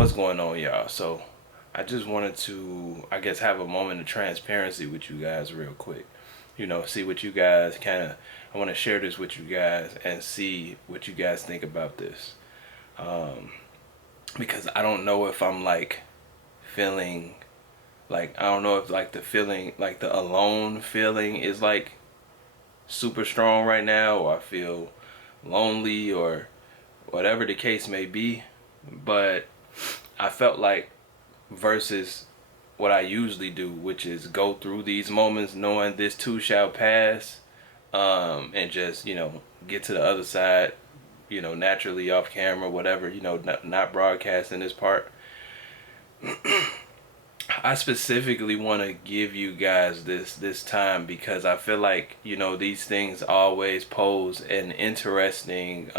What's going on, y'all? So, I just wanted to, I guess, have a moment of transparency with you guys real quick. See what you guys I want to share this with you guys and see what you guys think about this. Um, because I don't know if I'm like feeling, I don't know if like the feeling, like the alone feeling is like super strong right now, or I feel lonely, or whatever the case may be. But I felt like, versus what I usually do, which is go through these moments knowing this too shall pass, and just, get to the other side, naturally off camera, whatever, not broadcasting this part. I specifically want to give you guys this time because I feel like, these things always pose an interesting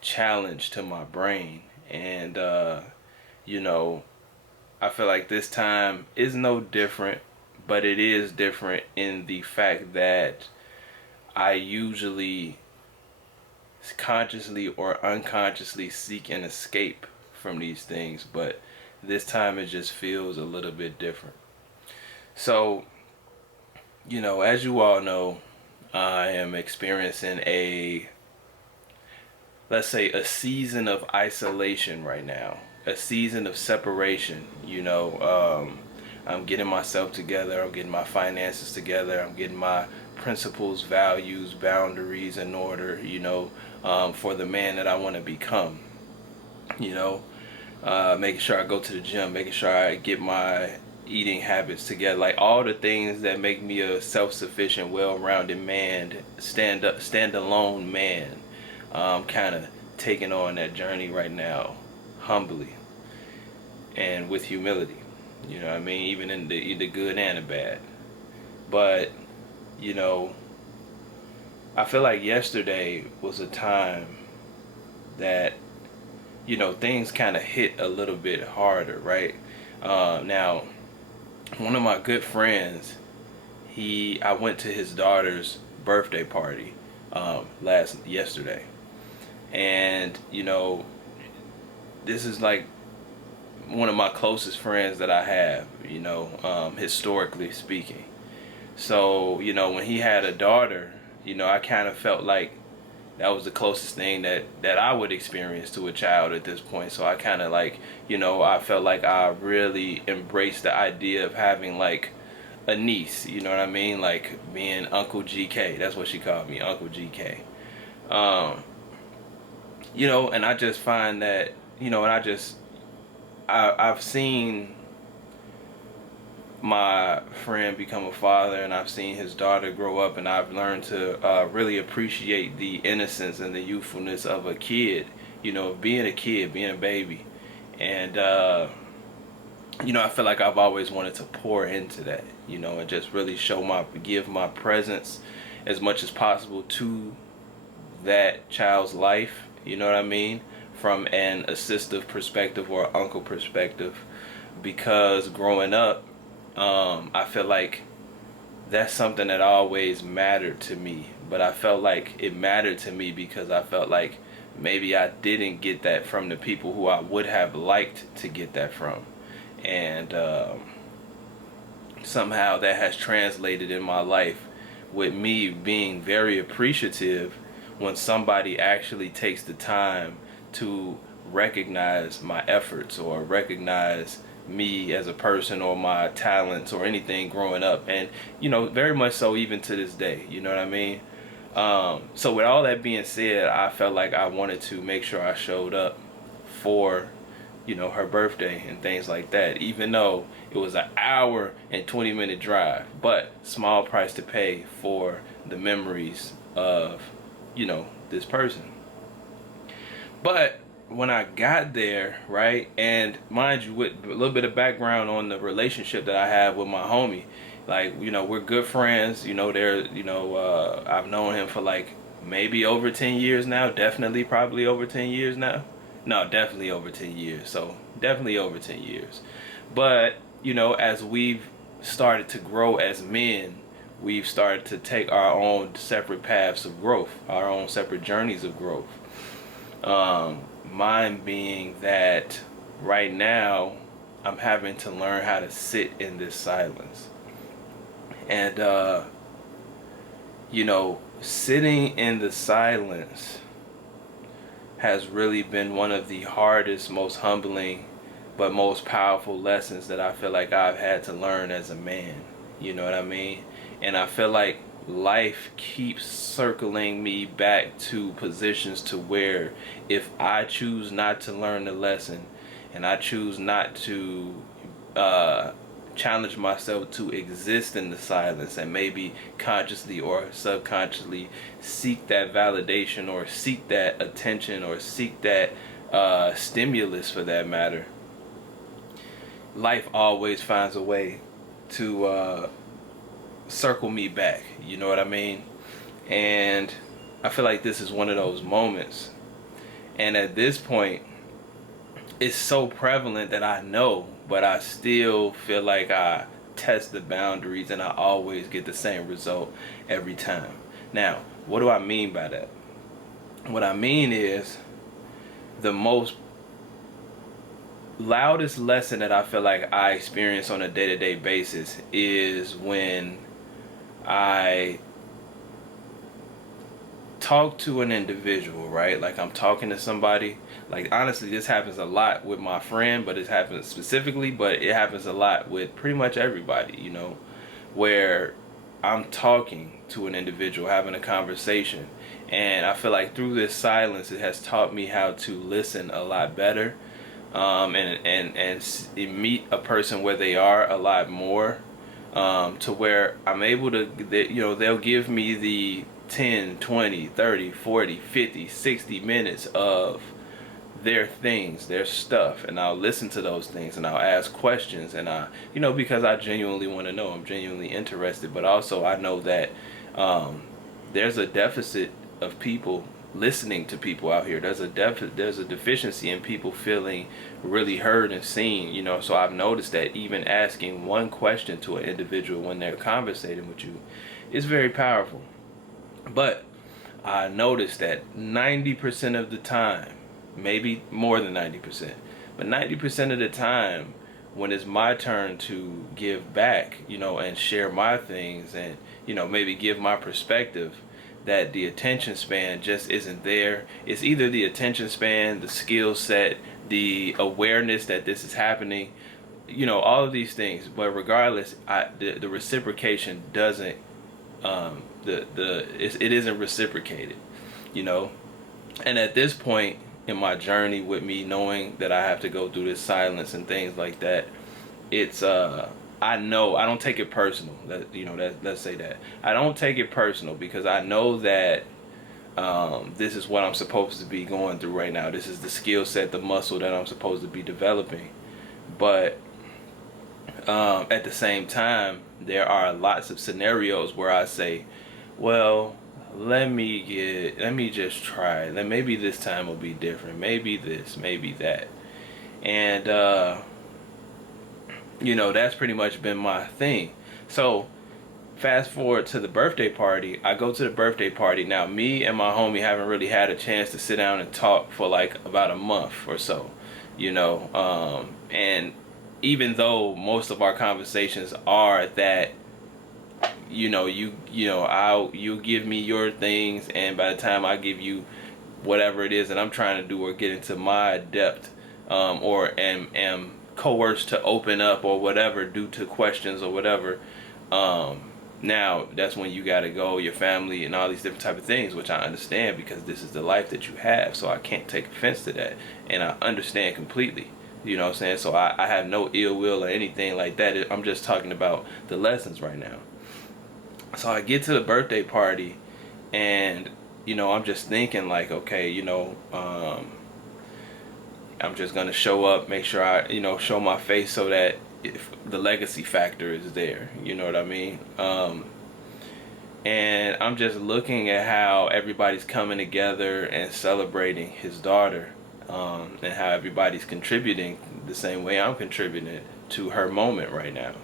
challenge to my brain. And you know I feel like this time is no different, but it is different in the fact that I usually consciously or unconsciously seek an escape from these things, but this time it just feels a little bit different. So, as you all know, I am experiencing let's say, a season of isolation right now, a season of separation. I'm getting myself together, I'm getting my finances together, I'm getting my principles, values, boundaries in order, for the man that I want to become. You know, Making sure I go to the gym, making sure I get my eating habits together, like all the things that make me a self-sufficient, well-rounded man, stand-alone man. Kind of taking on that journey right now, humbly and with humility. You know what I mean? Even in the good and the bad. But, you know, I feel like yesterday was a time that, things kind of hit a little bit harder, right? Now, one of my good friends, I went to his daughter's birthday party yesterday. And, this is like one of my closest friends that I have, historically speaking. So, when he had a daughter, I kind of felt like that was the closest thing that I would experience to a child at this point. So I kind of like, I felt like I really embraced the idea of having like a niece, you know what I mean? Like being Uncle GK. That's what she called me, Uncle GK. And I just find that, I've seen my friend become a father, and I've seen his daughter grow up, and I've learned to really appreciate the innocence and the youthfulness of a kid, being a kid, being a baby. And I feel like I've always wanted to pour into that, and just really give my presence as much as possible to that child's life, you know what I mean, from an assistive perspective or uncle perspective. Because growing up, I feel like that's something that always mattered to me. But I felt like it mattered to me because I felt like maybe I didn't get that from the people who I would have liked to get that from. And somehow that has translated in my life, with me being very appreciative when somebody actually takes the time to recognize my efforts or recognize me as a person or my talents or anything growing up. And very much so even to this day, you know what I mean? So with all that being said, I felt like I wanted to make sure I showed up for her birthday and things like that, even though it was an hour and 20-minute drive. But small price to pay for the memories of this person. But when I got there, right, and mind you, with a little bit of background on the relationship that I have with my homie, like, we're good friends. I've known him for like maybe over 10 years now. Definitely, probably over 10 years now. No, definitely over 10 years. So definitely over 10 years. But, as we've started to grow as men, we've started to take our own separate paths of growth, our own separate journeys of growth. Mine being that right now I'm having to learn how to sit in this silence. And sitting in the silence has really been one of the hardest, most humbling, but most powerful lessons that I feel like I've had to learn as a man. You know what I mean? And I feel like life keeps circling me back to positions to where if I choose not to learn the lesson and I choose not to challenge myself to exist in the silence and maybe consciously or subconsciously seek that validation or seek that attention or seek that stimulus for that matter, life always finds a way to circle me back. You know what I mean? And I feel like this is one of those moments. And at this point, it's so prevalent that I know, but I still feel like I test the boundaries and I always get the same result every time. Now, what do I mean by that? What I mean is the most loudest lesson that I feel like I experience on a day-to-day basis is when I talk to an individual, right? Like I'm talking to somebody. Like honestly, this happens a lot with my friend, but it happens specifically, but it happens a lot with pretty much everybody, where I'm talking to an individual, having a conversation, and I feel like through this silence, it has taught me how to listen a lot better, and meet a person where they are a lot more, to where I'm able to, they'll give me the 10, 20, 30, 40, 50, 60 minutes of their things, their stuff, and I'll listen to those things and I'll ask questions, and because I genuinely want to know, I'm genuinely interested, but also I know that there's a deficit of people listening to people out here. There's a deficiency in people feeling really heard and seen, so I've noticed that even asking one question to an individual when they're conversating with you is very powerful. But I noticed that 90% of the time, maybe more than 90%, but 90% of the time when it's my turn to give back, and share my things and, maybe give my perspective, that the attention span just isn't there. It's either the attention span, the skill set, the awareness that this is happening, all of these things. But regardless, the reciprocation doesn't, it isn't reciprocated, and at this point in my journey with me knowing that I have to go through this silence and things like that, it's I know I don't take it personal. Let's say that I don't take it personal because I know that this is what I'm supposed to be going through right now. This is the skill set, the muscle that I'm supposed to be developing. But at the same time, there are lots of scenarios where I say, well, let me just try. Then maybe this time will be different. Maybe this, maybe that. And that's pretty much been my thing. So fast forward to the birthday party. I go to the birthday party. Now me and my homie haven't really had a chance to sit down and talk for like about a month or so, and even though most of our conversations are that, you give me your things, and by the time I give you whatever it is that I'm trying to do or get into my depth, or am coerced to open up or whatever due to questions or whatever, now that's when you gotta go, your family and all these different type of things, which I understand because this is the life that you have, so I can't take offense to that, and I understand completely. You know what I'm saying? So I have no ill will or anything like that. I'm just talking about the lessons right now. So I get to the birthday party, and I'm just thinking like, okay, I'm just gonna show up, make sure I show my face so that if the legacy factor is there, you know what I mean? And I'm just looking at how everybody's coming together and celebrating his daughter, and how everybody's contributing the same way I'm contributing to her moment right now,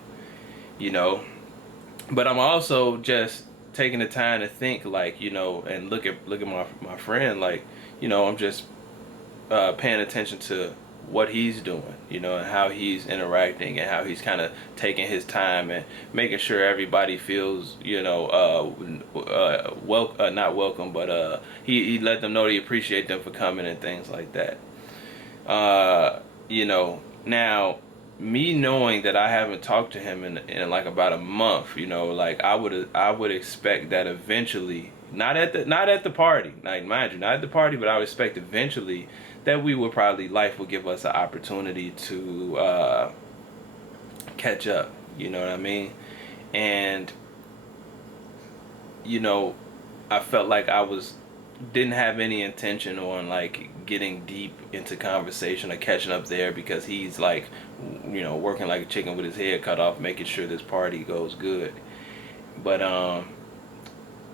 But I'm also just taking the time to think, like, and look at my friend, like, I'm just paying attention to what he's doing, you know, and how he's interacting and how he's kind of taking his time and making sure everybody feels, you know, not welcome, but he let them know he appreciate them for coming and things like that. You know, now me knowing that I haven't talked to him in like about a month, you know, like I would expect that eventually, not at the party, like mind you, not at the party, but I would expect eventually that we would probably, life would give us an opportunity to catch up. You know what I mean? And you know, I felt like didn't have any intention on like getting deep into conversation or catching up there, because he's like, you know, working like a chicken with his head cut off, making sure this party goes good. But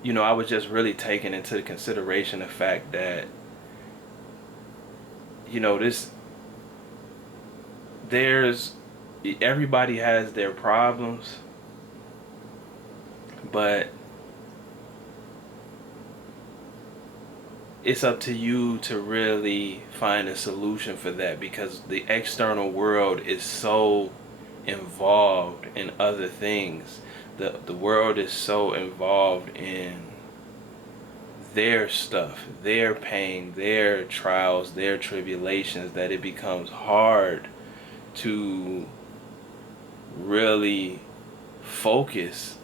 you know, I was just really taking into consideration the fact that, you know, there's everybody has their problems, but it's up to you to really find a solution for that, because the external world is so involved in other things. The world is so involved in their stuff, their pain, their trials, their tribulations, that it becomes hard to really focus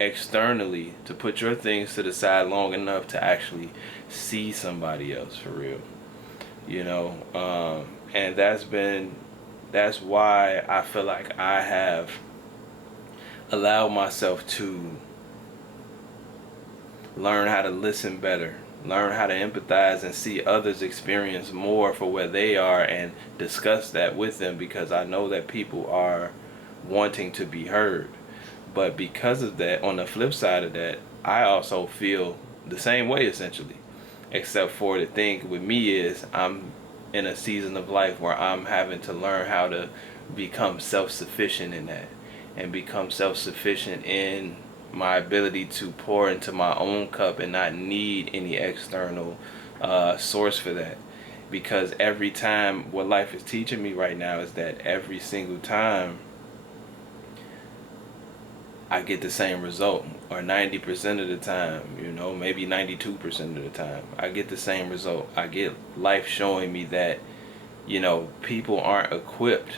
externally, to put your things to the side long enough to actually see somebody else for real, you know. And that's why I feel like I have allowed myself to learn how to listen better, learn how to empathize and see others' experience more for where they are, and discuss that with them, because I know that people are wanting to be heard. But because of that, on the flip side of that, I also feel the same way essentially. Except for the thing with me is I'm in a season of life where I'm having to learn how to become self-sufficient in that, and become self-sufficient in my ability to pour into my own cup and not need any external source for that. Because every time, what life is teaching me right now is that every single time I get the same result, or 90% of the time, you know, maybe 92% of the time, I get the same result. I get life showing me that, you know, people aren't equipped,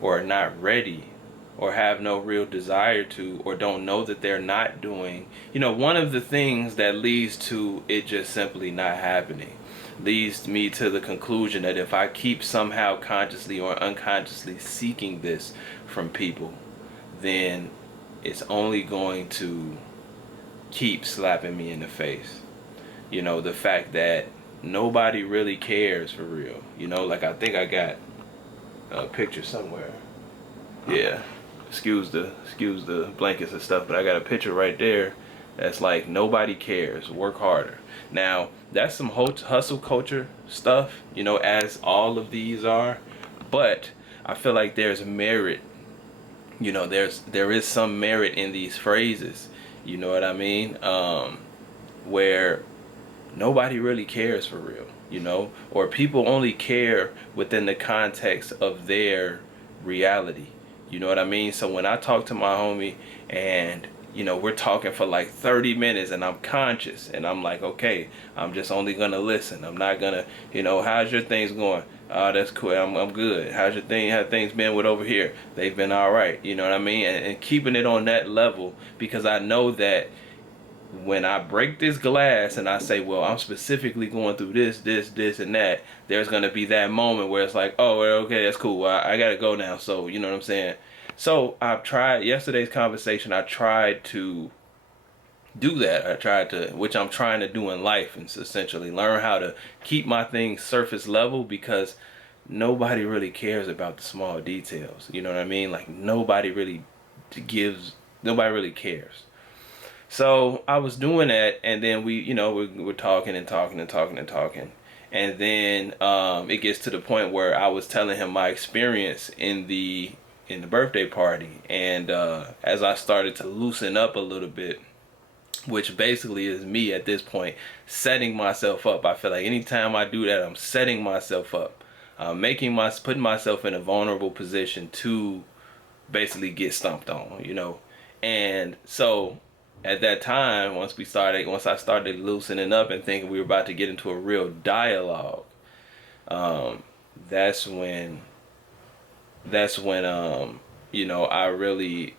or not ready, or have no real desire to, or don't know that they're not doing. You know, one of the things that leads to it just simply not happening leads me to the conclusion that if I keep somehow consciously or unconsciously seeking this from people, then it's only going to keep slapping me in the face. You know, the fact that nobody really cares for real. You know, like I think I got a picture somewhere. Yeah, excuse the blankets and stuff, but I got a picture right there that's like, nobody cares, work harder. Now, that's some hustle culture stuff, you know, as all of these are, but I feel like there's merit. You know, there is some merit in these phrases, you know what I mean, where nobody really cares for real, you know, or people only care within the context of their reality, you know what I mean. So when I talk to my homie and, you know, we're talking for like 30 minutes and I'm conscious and I'm like, okay, I'm just only gonna listen, I'm not gonna, you know, how's your things going? Oh, that's cool. I'm good. How's your thing? How things been with over here? They've been all right. You know what I mean? And keeping it on that level, because I know that when I break this glass and I say, well, I'm specifically going through this, and that, there's gonna be that moment where it's like, oh, well, okay, that's cool. I gotta go now. So you know what I'm saying? So I've tried yesterday's conversation. I tried to do that. I tried to, which I'm trying to do in life, and essentially learn how to keep my things surface level, because nobody really cares about the small details. You know what I mean? Like nobody really cares. So I was doing that, and then we're talking and talking and talking and talking, and then it gets to the point where I was telling him my experience in the birthday party, and as I started to loosen up a little bit, which basically is me at this point setting myself up. I feel like anytime I do that, I'm setting myself up. putting myself in a vulnerable position to basically get stumped on, you know. And so at that time, once I started loosening up and thinking we were about to get into a real dialogue, um, that's when you know, I really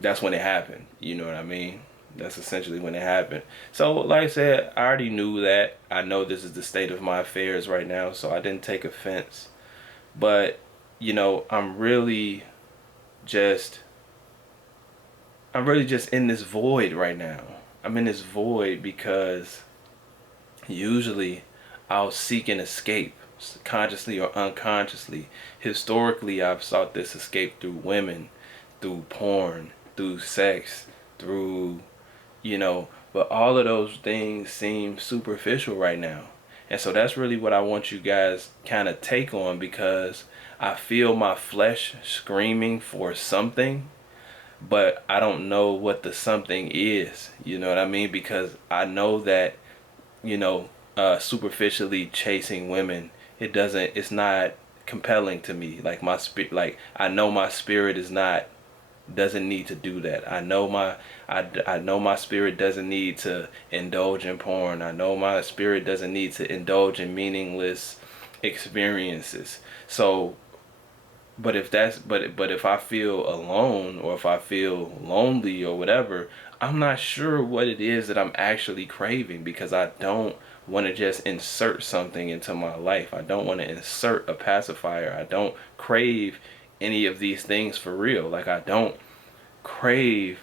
that's when it happened. You know what I mean? That's essentially when it happened. So, like I said, I already knew that. I know this is the state of my affairs right now, so I didn't take offense. But, you know, just I'm really just in this void right now. I'm in this void because usually I'll seek an escape, consciously or unconsciously. Historically, I've sought this escape through women, through porn, through sex, through, you know, but all of those things seem superficial right now. And so that's really what I want you guys kind of take on, because I feel my flesh screaming for something, but I don't know what the something is. You know what I mean? Because I know that, you know, superficially chasing women, it's not compelling to me. Like my spirit, like I know my spirit doesn't need to do that. I know my spirit doesn't need to indulge in porn. I know my spirit doesn't need to indulge in meaningless experiences. So, but if I feel alone, or if I feel lonely or whatever, I'm not sure what it is that I'm actually craving, because I don't want to just insert something into my life. I don't want to insert a pacifier. I don't crave any of these things for real. Like I don't crave,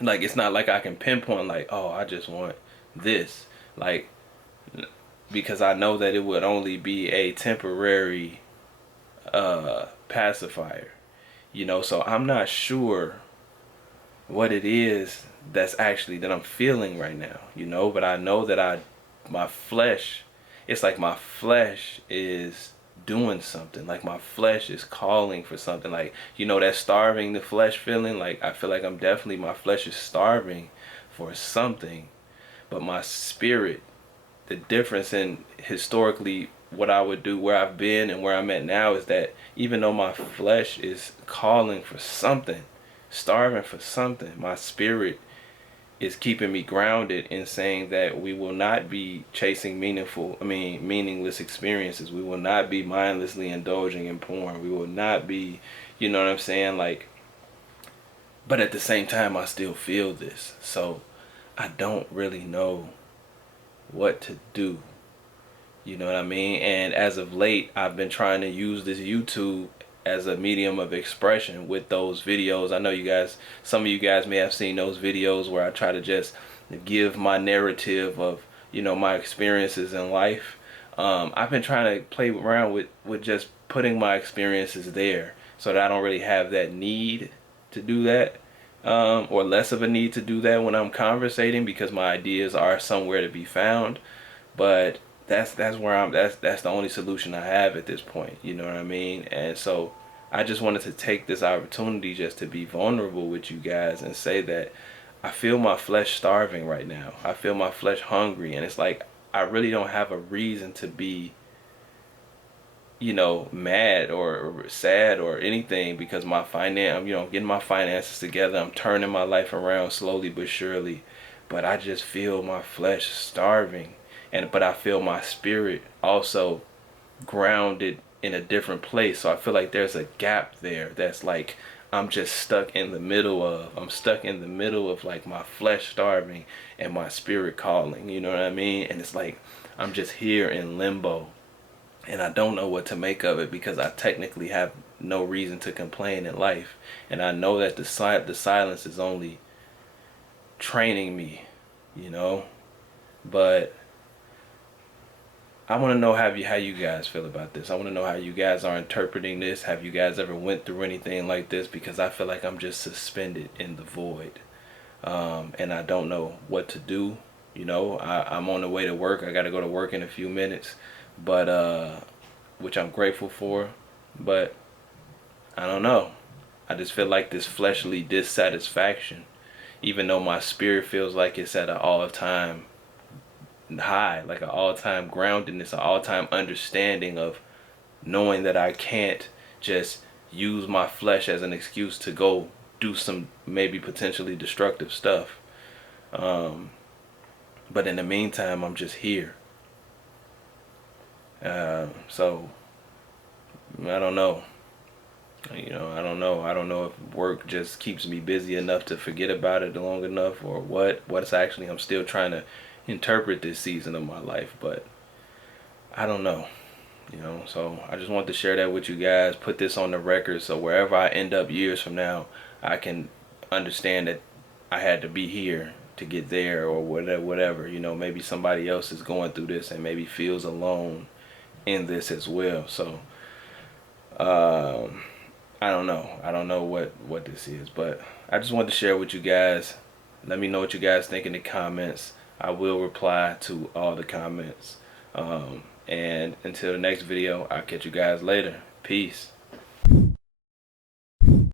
like it's not like I can pinpoint like, oh, I just want this. Like, because I know that it would only be a temporary pacifier, you know. So I'm not sure what it is that I'm feeling right now, you know. But I know that my flesh, it's like my flesh is doing something. Like my flesh is calling for something. Like, you know, that starving the flesh feeling. Like I feel like my flesh is starving for something, but my spirit, the difference in historically what I would do, where I've been and where I'm at now, is that even though my flesh is calling for something, starving for something, my spirit is keeping me grounded in saying that we will not be chasing meaningless experiences. We will not be mindlessly indulging in porn. We will not be, you know what I'm saying? Like, but at the same time, I still feel this. So I don't really know what to do. You know what I mean? And as of late, I've been trying to use this YouTube as a medium of expression with those videos. I know some of you guys may have seen those videos where I try to just give my narrative of, you know, my experiences in life. I've been trying to play around with just putting my experiences there, so that I don't really have that need to do that, or less of a need to do that when I'm conversating, because my ideas are somewhere to be found. But that's the only solution I have at this point. You know what I mean? And so I just wanted to take this opportunity just to be vulnerable with you guys and say that I feel my flesh starving right now. I feel my flesh hungry, and it's like I really don't have a reason to be, you know, mad or sad or anything, because I'm, you know, getting my finances together. I'm turning my life around slowly but surely, but I just feel my flesh starving. But I feel my spirit also grounded in a different place. So I feel like there's a gap there that's like I'm stuck in the middle of like my flesh starving and my spirit calling. You know what I mean? And it's like I'm just here in limbo, and I don't know what to make of it, because I technically have no reason to complain in life, and I know that the silence is only training me, you know. But I want to know how you guys feel about this. I want to know how you guys are interpreting this. Have you guys ever went through anything like this? Because I feel like I'm just suspended in the void, and I don't know what to do. You know, I'm on the way to work. I got to go to work in a few minutes, but which I'm grateful for. But I don't know. I just feel like this fleshly dissatisfaction, even though my spirit feels like it's at an all-time high, like an all-time groundedness, an all-time understanding of knowing that I can't just use my flesh as an excuse to go do some maybe potentially destructive stuff. But in the meantime, I'm just here. So I don't know. I don't know. I don't know if work just keeps me busy enough to forget about it long enough, or what's actually I'm still trying to interpret this season of my life, but I don't know. So I just want to share that with you guys, put this on the record, so wherever I end up years from now, I can understand that I had to be here to get there, or whatever. Maybe somebody else is going through this and maybe feels alone in this as well. So I don't know. I don't know what this is, but I just wanted to share with you guys. Let me know what you guys think in the comments. I will reply to all the comments. And until the next video, I'll catch you guys later. Peace.